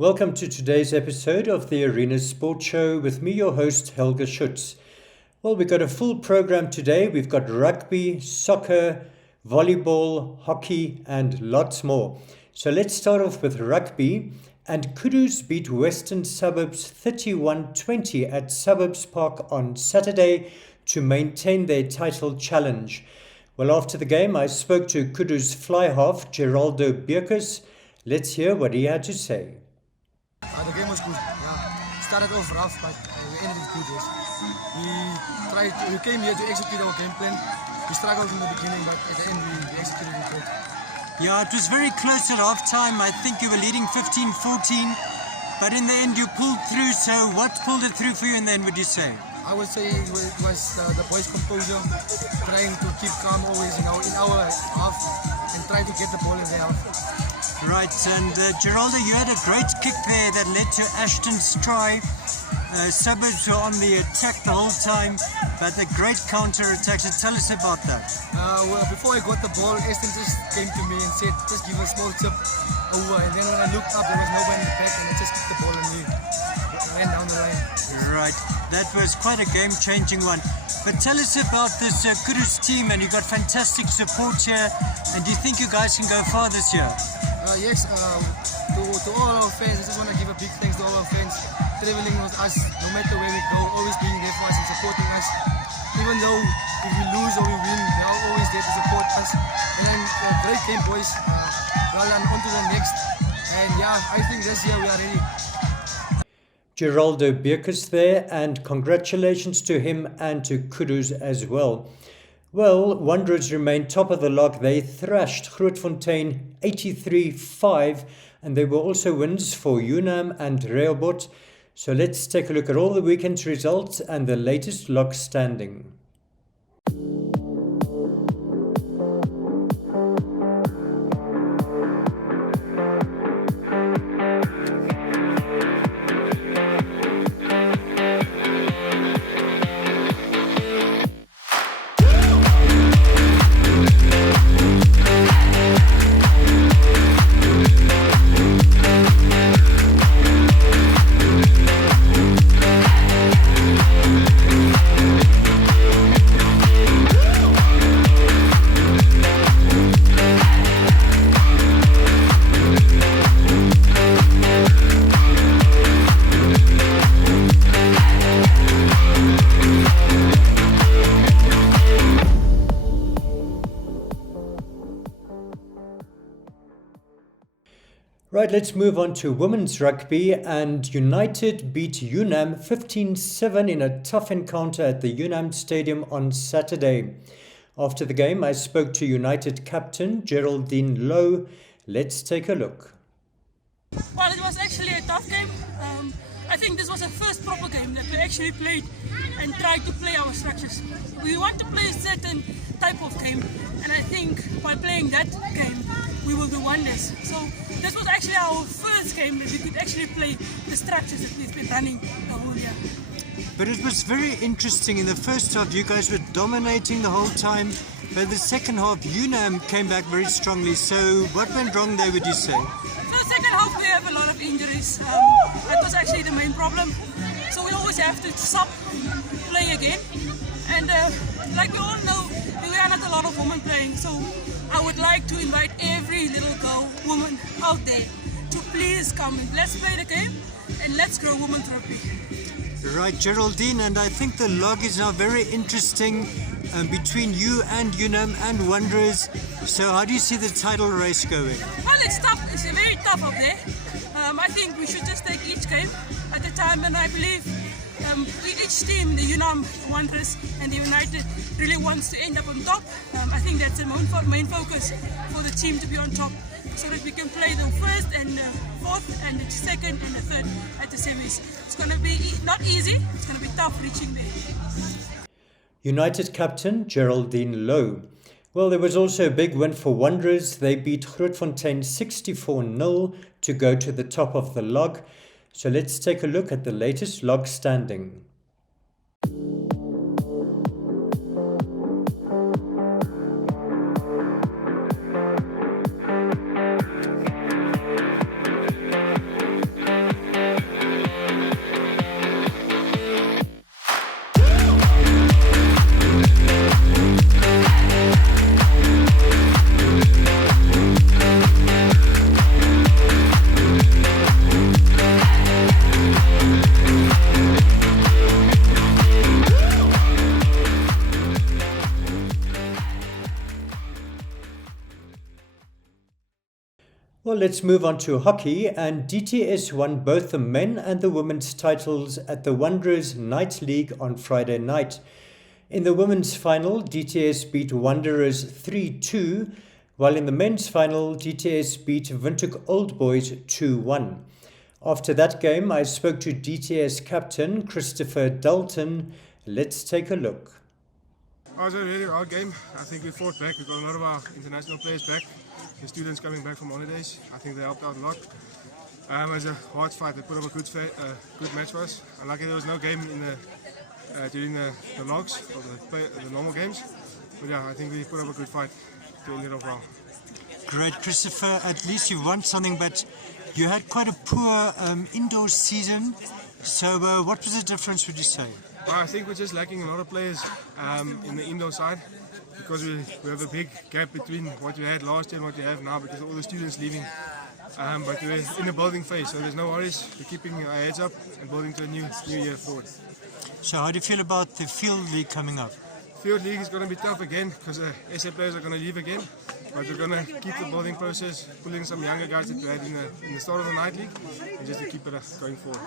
Welcome to today's episode of the Arena Sports Show with me, your host, Helge Schutz. Well, we've got a full program today. We've got rugby, soccer, volleyball, hockey, and lots more. So let's start off with rugby. And Kudus beat Western Suburbs 31-20 at Suburbs Park on Saturday to maintain their title challenge. Well, after the game, I spoke to Kudus fly half, Geraldo Bierkes. Let's hear what he had to say. The game was good. Yeah, started off rough, but we ended it good. Yes. We came here to execute our game plan. We struggled in the beginning, but at the end we executed it great. Yeah, it was very close at half time. I think you were leading 15-14, but in the end you pulled through. So what pulled it through for you in the end, would you say? I would say it was the boys' composure, trying to keep calm always in our half and try to get the ball in the half. Right, and Geraldo, you had a great kick there that led to Ashton's try. Suburbs were on the attack the whole time, but a great counter-attack. So tell us about that. Well, before I got the ball, Ashton just came to me and said, just give a small chip over. And then when I looked up, there was nobody in the back, and I just kicked the ball and ran down the line. Right, that was quite a game-changing one. But tell us about this Kudus team, and you got fantastic support here. And do you think you guys can go far this year? Yes, to all our fans, I just want to give a big thanks to all our fans traveling with us, no matter where we go, always being there for us and supporting us. Even though if we lose or we win, they are always there to support us. And then great game, boys. Well done, on to the next. And yeah, I think this year we are ready. Geraldo Bierkes there, and congratulations to him and to Kudus as well. Well, Wanderers remain top of the log. They thrashed Grootfontein 83-5, and there were also wins for UNAM and Rehoboth. So let's take a look at all the weekend's results and the latest log standing. Right, let's move on to women's rugby, and United beat UNAM 15-7 in a tough encounter at the UNAM Stadium on Saturday. After the game, I spoke to United captain Geraldine Lowe. Let's take a look. Well, it was actually a tough game. I think this was the first proper game that we actually played and tried to play our structures. We want to play a certain type of game, and I think by playing that game, we will do wonders. So this was actually our first game that we could actually play the structures that we've been running the whole year. But it was very interesting. In the first half, you guys were dominating the whole time. But the second half, UNAM came back very strongly. So what went wrong there, would you say? So the second half, we have a lot of injuries. That was actually the main problem. So we always have to stop, play again. And like we all know, there are not a lot of women playing. So I would like to invite every little girl, woman out there to please come. Let's play the game and let's grow women's rugby. Right, Geraldine, and I think the log is now very interesting between you and UNAM and Wanderers. So how do you see the title race going? Well, it's tough. It's very tough up there. I think we should just take each game at a time, and I believe each team, the UNAM, Wanderers and the United, really wants to end up on top. I think that's the main focus for the team to be on top, so that we can play the first and the fourth and the second and the third at the semis. It's going to be not easy. It's going to be tough reaching there. United captain Geraldine Lowe. Well, there was also a big win for Wanderers. They beat Grootfontein 64-0 to go to the top of the log. So let's take a look at the latest log standing. Well, let's move on to hockey, and DTS won both the men and the women's titles at the Wanderers Night League on Friday night. In the women's final, DTS beat Wanderers 3-2, while in the men's final, DTS beat Windhoek Old Boys 2-1. After that game, I spoke to DTS captain Christopher Dalton. Let's take a look. It was a really hard game. I think we fought back. We got a lot of our international players back. The students coming back from holidays. I think they helped out a lot. It was a hard fight. They put up a good match for us. Luckily there was no game in during the logs or the normal games. But yeah, I think we put up a good fight to end it off well. Great, Christopher. At least you won something, but you had quite a poor indoor season. So what was the difference, would you say? I think we're just lacking a lot of players in the indoor side because we have a big gap between what we had last year and what we have now because all the students leaving. But we're in the building phase, so there's no worries. We're keeping our heads up and building to a new year forward. So how do you feel about the field league coming up? Field league is going to be tough again because SA players are going to leave again. But we're going to keep the building process, pulling some younger guys that we had in the start of the night league, and just to keep it going forward.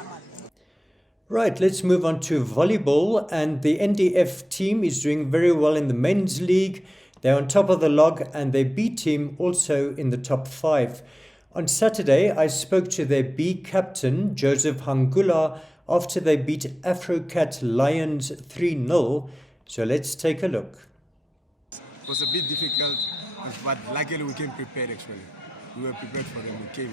Right, let's move on to volleyball, and the NDF team is doing very well in the men's league. They're on top of the log, and their B team also in the top 5. On Saturday, I spoke to their B captain, Joseph Hangula, after they beat Afrocat Lions 3-0. So let's take a look. It was a bit difficult, but luckily we came prepared actually. We were prepared for them, we came.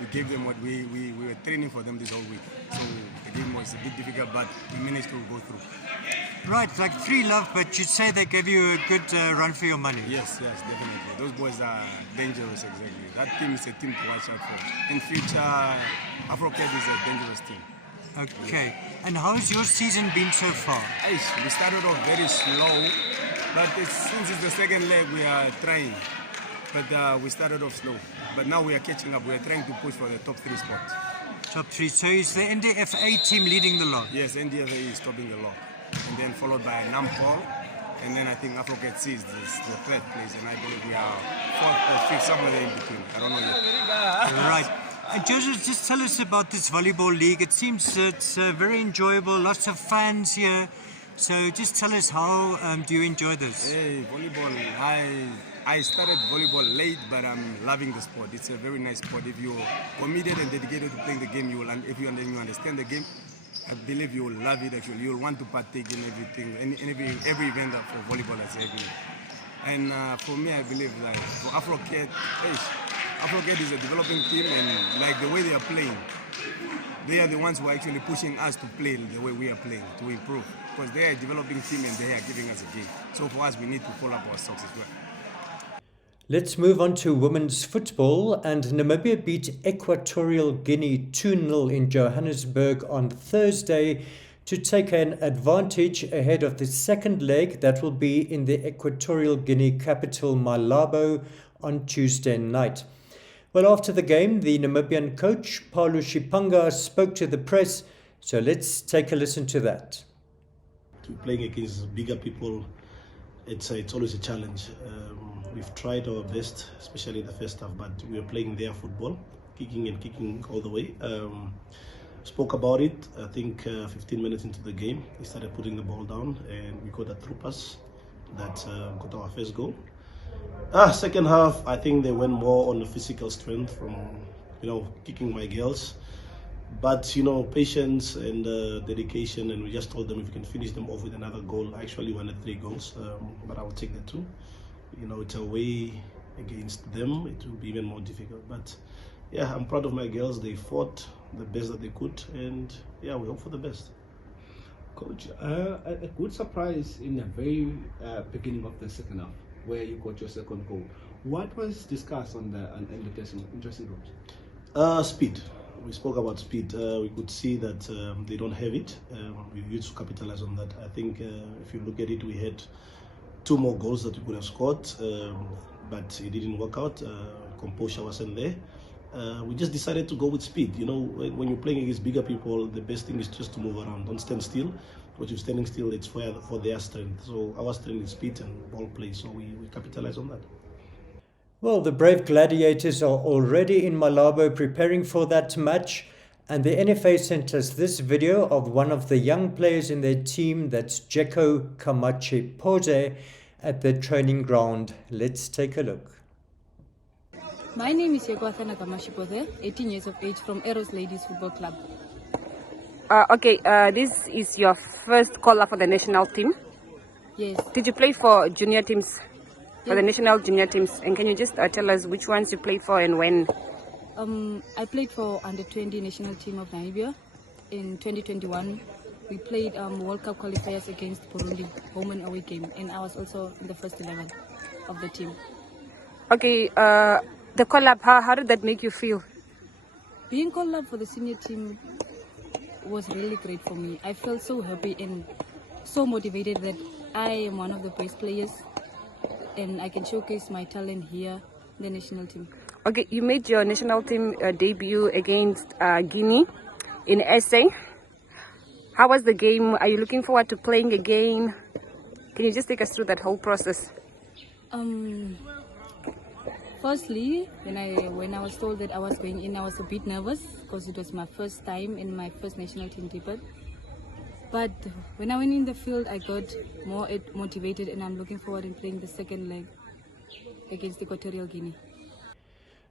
We gave them what we were training for them this whole week. So the game was a bit difficult, but we managed to go through. Right, like 3-love, but you'd say they gave you a good run for your money. Yes, definitely. Those boys are dangerous, exactly. That team is a team to watch out for. In future, Afrocat is a dangerous team. Okay, and how's your season been so far? We started off very slow, but since it's the second leg, we are trying. But we started off slow. But now we are catching up. We are trying to push for the top 3 spots. Top 3. So is the NDFA team leading the lot? Yes, NDFA is topping the lot. And then followed by Nampol. And then I think Afrocat C is the 3rd place. And I believe we are 4th or 5th, somewhere there in between. I don't know yet. Right. And Joseph, just tell us about this volleyball league. It seems it's very enjoyable. Lots of fans here. So just tell us, how do you enjoy this? Hey, volleyball. I started volleyball late, but I'm loving the sport. It's a very nice sport. If you're committed and dedicated to playing the game, if you understand the game, I believe you will love it actually. You'll want to partake in everything, every event for volleyball that's happening. And for me, I believe like for Afrocat, Afrocat is a developing team, and like the way they are playing, they are the ones who are actually pushing us to play the way we are playing, to improve. Because they are a developing team and they are giving us a game. So for us, we need to pull up our socks as well. Let's move on to women's football, and Namibia beat Equatorial Guinea 2-0 in Johannesburg on Thursday to take an advantage ahead of the second leg that will be in the Equatorial Guinea capital Malabo on Tuesday night. Well, after the game, the Namibian coach, Paulo Shipanga, spoke to the press, so let's take a listen to that. Playing against bigger people, it's always a challenge. We've tried our best, especially in the first half, but we were playing their football, kicking all the way. Spoke about it, I think 15 minutes into the game, we started putting the ball down and we got a through pass that got our first goal. Second half, I think they went more on the physical strength from, kicking my girls. But, patience and dedication, and we just told them if we can finish them off with another goal. I actually wanted 3 goals, but I will take the 2. It's away against them, it will be even more difficult. But yeah, I'm proud of my girls. They fought the best that they could, and yeah, we hope for the best. Coach, a good surprise in the very beginning of the second half, where you got your second goal. What was discussed in the dressing rooms? Speed. We spoke about speed. We could see that they don't have it. We used to capitalize on that. I think if you look at it, we had 2 more goals that we could have scored, but it didn't work out. Composure wasn't there. We just decided to go with speed. When you're playing against bigger people, the best thing is just to move around. Don't stand still. Because if you're standing still, it's for their strength. So our strength is speed and ball play. So we capitalize on that. Well, the Brave Gladiators are already in Malabo preparing for that match, and the NFA sent us this video of one of the young players in their team, that's Jeko Kamache Pose, at the training ground. Let's take a look. My name is Jeko Athena Kamache Pose, 18 years of age, from Eros Ladies Football Club. This is your first call-up for the national team. Yes. Did you play for junior teams? For the national junior teams, and can you just tell us which ones you played for and when? I played for under 20 national team of Namibia. In 2021, we played World Cup qualifiers against Burundi, home and away game, and I was also in the first 11 of the team. Okay, the call-up, how did that make you feel? Being called up for the senior team was really great for me. I felt so happy and so motivated that I am one of the best players, and I can showcase my talent here in the national team. Okay, you made your national team debut against Guinea in SA. How was the game? Are you looking forward to playing again? Can you just take us through that whole process? Firstly, when I was told that I was going in, I was a bit nervous because it was my first time in my first national team debut. But when I went in the field, I got more motivated, and I'm looking forward in playing the second leg against Equatorial Guinea.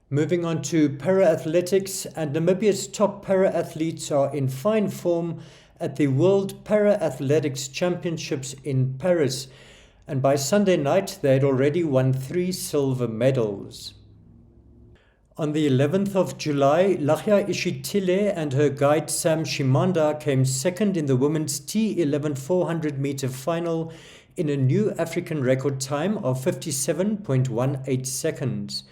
Moving on to para-athletics, and Namibia's top para-athletes are in fine form at the World Para-Athletics Championships in Paris. And by Sunday night, they had already won 3 silver medals. On the 11th of July, Lahya Ishitile and her guide Sam Shimanda came second in the women's T11 400 meter final in a new African record time of 57.18 seconds.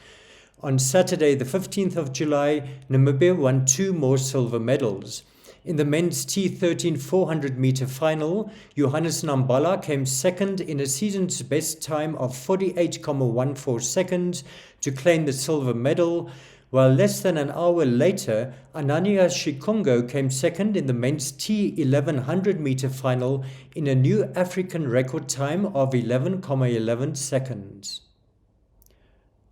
On Saturday, the 15th of July, Namibia won 2 more silver medals. In the men's T13 400 meter final, Johannes Nambala came second in a season's best time of 48.14 seconds to claim the silver medal, while less than an hour later, Anania Shikongo came second in the men's T11 100 meter final in a new African record time of 11.11 seconds.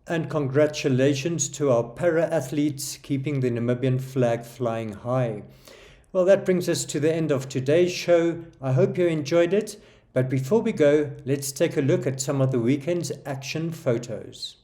And congratulations to our para-athletes keeping the Namibian flag flying high. Well, that brings us to the end of today's show. I hope you enjoyed it. But before we go, let's take a look at some of the weekend's action photos.